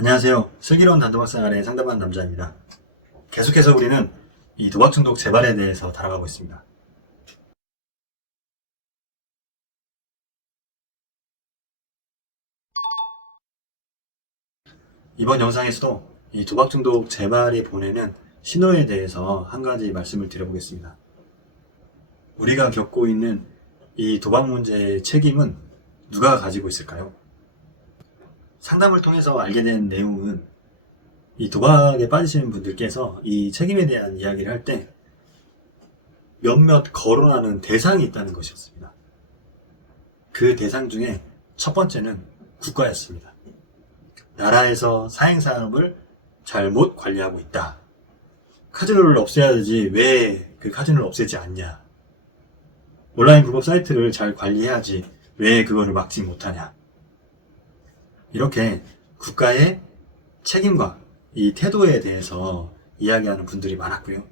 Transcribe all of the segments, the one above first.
안녕하세요. 슬기로운 단도박생활의 상담하는 남자입니다. 계속해서 우리는 이 도박 중독 재발에 대해서 다뤄가고 있습니다. 이번 영상에서도 이 도박 중독 재발이 보내는 신호에 대해서 한 가지 말씀을 드려보겠습니다. 우리가 겪고 있는 이 도박 문제의 책임은 누가 가지고 있을까요? 상담을 통해서 알게 된 내용은 이 도박에 빠지시는 분들께서 이 책임에 대한 이야기를 할 때 몇몇 거론하는 대상이 있다는 것이었습니다. 그 대상 중에 첫 번째는 국가였습니다. 나라에서 사행사업을 잘못 관리하고 있다. 카지노를 없애야 되지 왜 그 카지노를 없애지 않냐. 온라인 불법 사이트를 잘 관리해야지 왜 그거를 막지 못하냐. 이렇게 국가의 책임과 이 태도에 대해서 이야기하는 분들이 많았고요.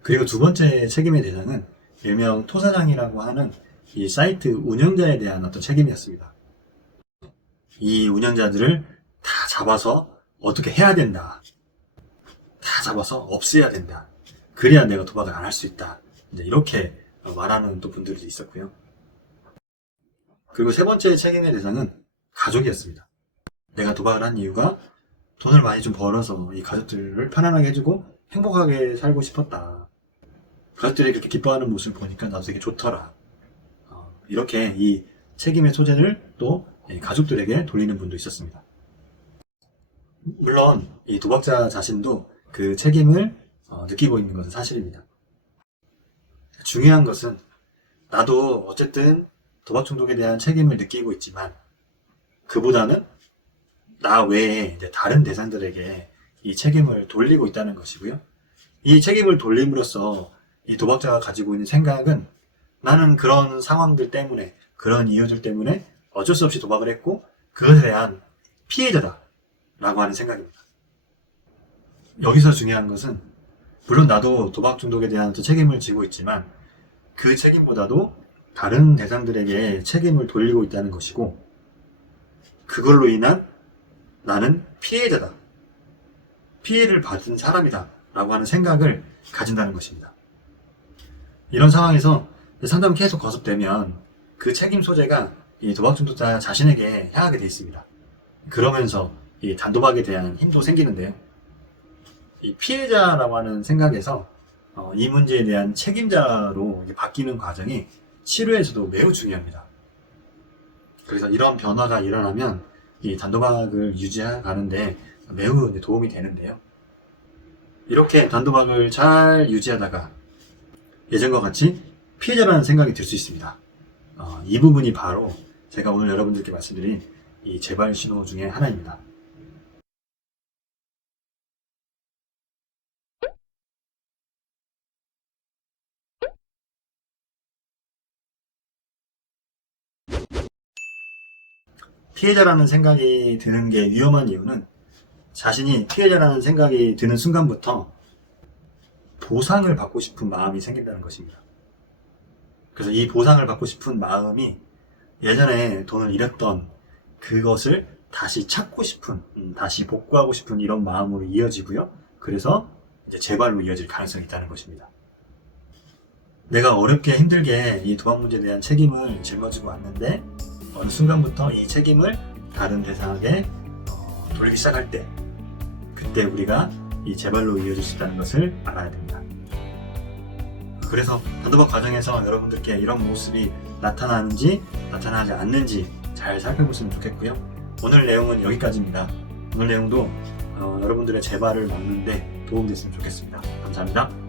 그리고 두 번째 책임의 대상은 일명 토사장이라고 하는 이 사이트 운영자에 대한 어떤 책임이었습니다. 이 운영자들을 다 잡아서 어떻게 해야 된다. 다 잡아서 없애야 된다. 그래야 내가 도박을 안 할 수 있다. 이제 이렇게 말하는 또 분들이 있었고요. 그리고 세 번째 책임의 대상은 가족이었습니다. 내가 도박을 한 이유가 돈을 많이 좀 벌어서 이 가족들을 편안하게 해주고 행복하게 살고 싶었다. 가족들이 그렇게 기뻐하는 모습을 보니까 나도 되게 좋더라. 이렇게 이 책임의 소재를 또 가족들에게 돌리는 분도 있었습니다. 물론 이 도박자 자신도 그 책임을 느끼고 있는 것은 사실입니다. 중요한 것은 나도 어쨌든 도박 중독에 대한 책임을 느끼고 있지만 그보다는 나 외에 다른 대상들에게 이 책임을 돌리고 있다는 것이고요. 이 책임을 돌림으로써 이 도박자가 가지고 있는 생각은 나는 그런 상황들 때문에, 그런 이유들 때문에 어쩔 수 없이 도박을 했고 그것에 대한 피해자다 라고 하는 생각입니다. 여기서 중요한 것은 물론 나도 도박 중독에 대한 책임을 지고 있지만 그 책임보다도 다른 대상들에게 책임을 돌리고 있다는 것이고 그걸로 인한 나는 피해자다. 피해를 받은 사람이다. 라고 하는 생각을 가진다는 것입니다. 이런 상황에서 상담이 계속 거듭되면 그 책임 소재가 이 도박 중독자 자신에게 향하게 되어 있습니다. 그러면서 이 단도박에 대한 힘도 생기는데요. 이 피해자라고 하는 생각에서 이 문제에 대한 책임자로 바뀌는 과정이 치료에서도 매우 중요합니다. 그래서 이런 변화가 일어나면 이 단도박을 유지하는데 매우 도움이 되는데요. 이렇게 단도박을 잘 유지하다가 예전과 같이 피해자라는 생각이 들 수 있습니다. 이 부분이 바로 제가 오늘 여러분들께 말씀드린 이 재발 신호 중에 하나입니다. 피해자라는 생각이 드는 게 위험한 이유는 자신이 피해자라는 생각이 드는 순간부터 보상을 받고 싶은 마음이 생긴다는 것입니다. 그래서 이 보상을 받고 싶은 마음이 예전에 돈을 잃었던 그것을 다시 찾고 싶은, 다시 복구하고 싶은 이런 마음으로 이어지고요. 그래서 이제 재발로 이어질 가능성이 있다는 것입니다. 내가 어렵게 힘들게 이 도박 문제에 대한 책임을 짊어지고 왔는데 어느 순간부터 이 책임을 다른 대상에게 돌리기 시작할 때 그때 우리가 이 재발로 이어질 수 있다는 것을 알아야 됩니다. 그래서 단도박 과정에서 여러분들께 이런 모습이 나타나는지 나타나지 않는지 잘 살펴보시면 좋겠고요. 오늘 내용은 여기까지입니다. 오늘 내용도 여러분들의 재발을 막는 데 도움이 됐으면 좋겠습니다. 감사합니다.